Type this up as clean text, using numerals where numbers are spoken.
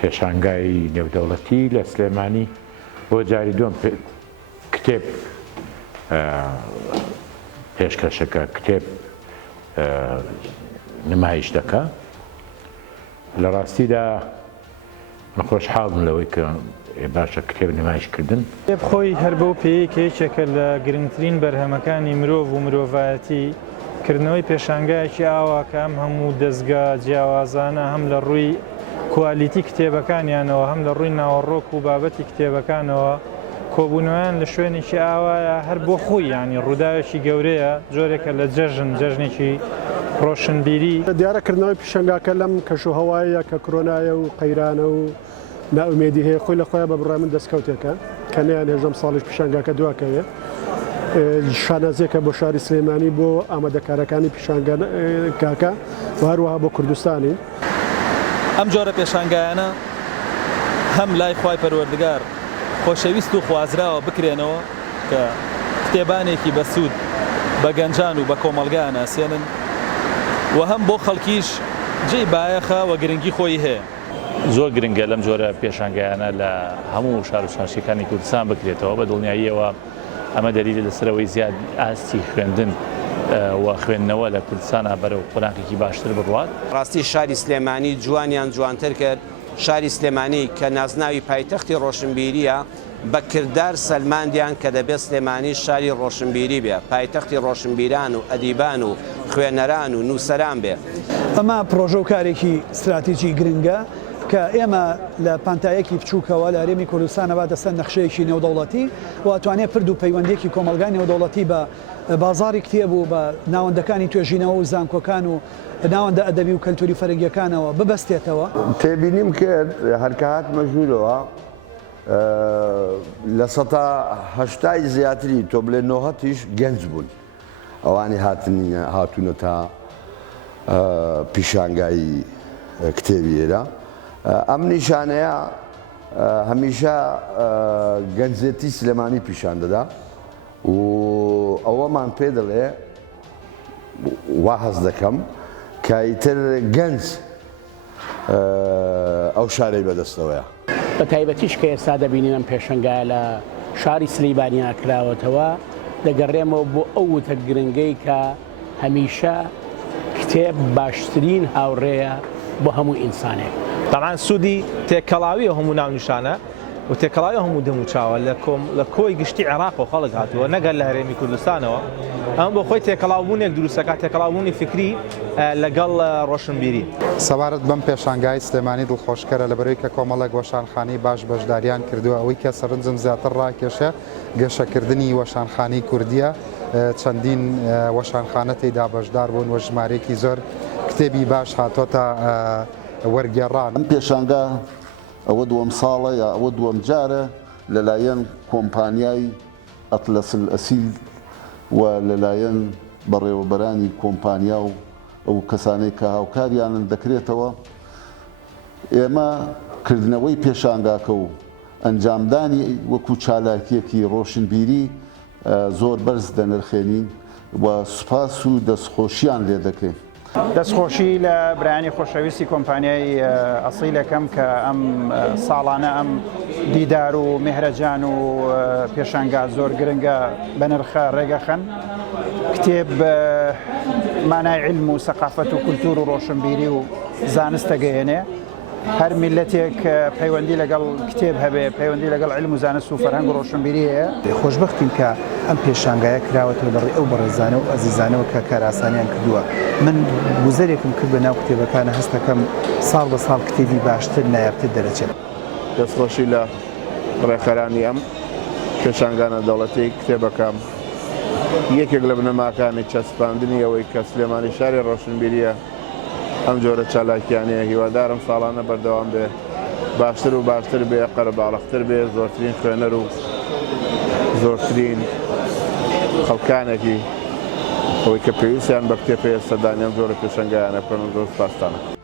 پێشانگای نێودەوڵەتی لە سلێمانی بۆ جاری دووەم کتێب پێشکەشەکە کتێب نمایش دەکا. لە ڕاستیدا من خۆشحاڵم لەوەی کە باشە کتێب نمایشکردن. کتێب خۆی هەر بەو پێیەکێکە لە گرنگترین بەرهەمەکانی مرۆڤ و مرۆڤایەتی کردنەوەی پێشانگایەکی ئاوا کە ئەم هەموو دەستگا جیاوازانە هەم لە ڕووی کوالیتی کتێبەکانیانەوە هەم لە ڕووی ناوەڕۆک و بابەتی کتێبەکانەوە کۆبوونەوەیان لە شوێنێکی ئاوایە هەر بۆ خۆی ینی ڕووداوێکی گەورەیە جۆرێکە لە جەژنێکی ڕۆشنبیری. دیارەکردنەوەی پیشەنگاکە لەم کەشوهەوایە کە کۆرۆنایە و قەیرانە و ناومێدی هەیە خۆی لە خۆیان بە بڕای من دەستکەوتێکە کە نەیان هێژەم ساڵیش پیشەنگاکە دواکەوێ شانازیەکە بۆ شاری سلێمانی بۆ ئامادەکارەکانی پیشانگاکە و هەروەها بۆ کوردستانی. ئەم جۆرە پێشانگایانە هەم لای خوای پەروەردگار خۆشەویست و خوازراوە بکرێنەوە کە کتێبانێکی بەسوود بە گەنجان و بە کۆمەڵگایان ئاسێنن و هەم بۆ خەڵکیش جێی بایەخە و گرنگی خۆی هەیە. زۆر گرنگە لەم جۆرە پێشانگایانە لە هەموو شار و شارچیەکانی کوردستان بکرێتەوە بە دڵنیاییەوە ئەمە دەلیلە لەسەرەوەی زیاد ئاستی خوێندن و خوێندنەوە لە کوردستانە بەرەو قۆناغێکی باشتر بڕوات. ڕاستی شاری سلێمانی جوانیان جوانتر کرد. شاری سلێمانی کە نازناوی پایتەختی ڕۆشنبیریە بە کردار سەلماندیان کە دەبێت سلێمانی شاری ڕۆشنبیری بێ، پایتەختی ڕۆشنبیران و ئەدیبان و خوێنەران و نووسەران بێ. ئەمە پرۆژە و کارێکی استراتیجی گرنگە کە ئێمە لە پانتایەکی بچووکەوە لە هەرێمی کوردستانە با دەستە نەخشەیەکی نێودەوڵەتی واتوانێت پرد و پەیوەندێکی کۆمەلگای نێودەوڵەتی بە بازاری کتێب و بە ناوەندەکانی توێژینەوە و زانکۆکان و ناوەندە ئەدەبی و کەلتوری فەرنگیەکانەوە ببەستێتەوە. تێبینیم کرد هەرکات مەژوورەوە لە ١٨ زیاتری تۆ بڵێ ٩ گەنج بوون ئەوانی هاتوونە تا پیشانگایی کتێبی ئێرە. ئەم نیشانەیە هەمیشە گەنجێتی سلێمانی پیشان دەدا و ئەوەمان پێ دەڵێ وا هەز دەکەم کە ئیتر گەنج ئەو شارەی بەدەستەوەیە. بە تایبەتیش کە ئێستا دەبینین ئەم پێشەنگایە لە شاری سلەیمانیا کراوەتەوە دەگەڕێمەوە بۆ ئەو وتە گرنگەی کە هەمیشە کتێب باشترین هاوڕێیە بۆ هەموو ئینسانێک. طبعاً سوودی تێکەڵاویە هەموو ناونیشانە و تێکەڵاوی هەموو دەموچاوە لە کۆی گشتی عێراق و خەڵک هاتووە نەگەر لە هەرێمی کوردستانەوە ئەم بۆ خۆی تێکەڵاوبوونێک دروستەکە تێکەڵاوبوونی فکری لەگەڵ ڕۆشنبیری. سەبارەت بەم پێشانگای سلێمانی دڵخۆشکەرە لەبەرەوەی کە کۆمەڵێک وەشانخانی باش بەشداریان کردووە ئەوەی کە سەرنجم زیاتر ڕاکێشە گەشەکردنی وەشانخانی کوردیە چەندین وەشانخانە تێیدا بەشدار بوون و ژمارێکی زۆر کتێبی باش هاتۆتە وەرگێڕان. ئەم پێشانگا ئەوە دووەم ساڵە یا ئەوە دووەم جارە لەلایەن کۆمپانیای ئەتلەسل ئەسیل و لەلایەن بەڕێوەبەرانی کۆمپانیا و ئەو کەسانەی کە هاوکاریانن دەکرێتەوە. ئێمە کردنەوەی پێشانگاکە و ئەنجامدانی وەکو چالاکیەکی ڕۆشنبیری زۆر بەرز دەنرخێنین و سوپاس و دەستخۆشییان لێ دەکەین. دەستخۆشی لە برایانی خۆشەویستی کۆمپانیای ئەسیلەکەم کە ئەم ساڵانە ئەم دیدار و میهرەجان و پێشانگا زۆر گرنگە بە نرخە ڕێگەخەن. کتێب مانای علم و سەقافەت و کولتور و ڕۆشنبیری و زانست دەگەیەنێ. هەر میلەتێک پەیوەندی لەگەڵ کتێب هەبێ پەیوەندی لەگەڵ علم و زانست و فەرهەنگ و ڕۆشنبیری هەیە. خۆشبەختین کە ئەم پێشانگایە کراوەتەوە لەڕێی ئەو بەڕێزانە و ئەزیزانەوە کە کاراسانیان کردووە. من گوزەرێکم کرد بە ناو کتێبەکانە هەست دەکەم ساڵ بە ساڵ کتێبی باشتر نایابتر دەرەچێت. دەستخۆشی لە ڕێکخەرانی ئەم پێشانگانە دەوڵەتی کتێبەکەم یەکێک لە بنەماکانی چەسپاندنی ئەوەی کە سلێمانی شاری ڕۆشنبیریە ئەم جۆرە چالاکیانەیە. هیوادارم ساڵانە بەردەوام بێ باشتر و باشتر بێ قەرەباڵغتر بێ زۆرترین خوێنەر و زۆرترین خەڵکانێکی ئەوەی کە پێویستیان بە کتێب پێ سەردانیان زۆرە پێشەنگایانە بکەن و زۆر سپاسدانە.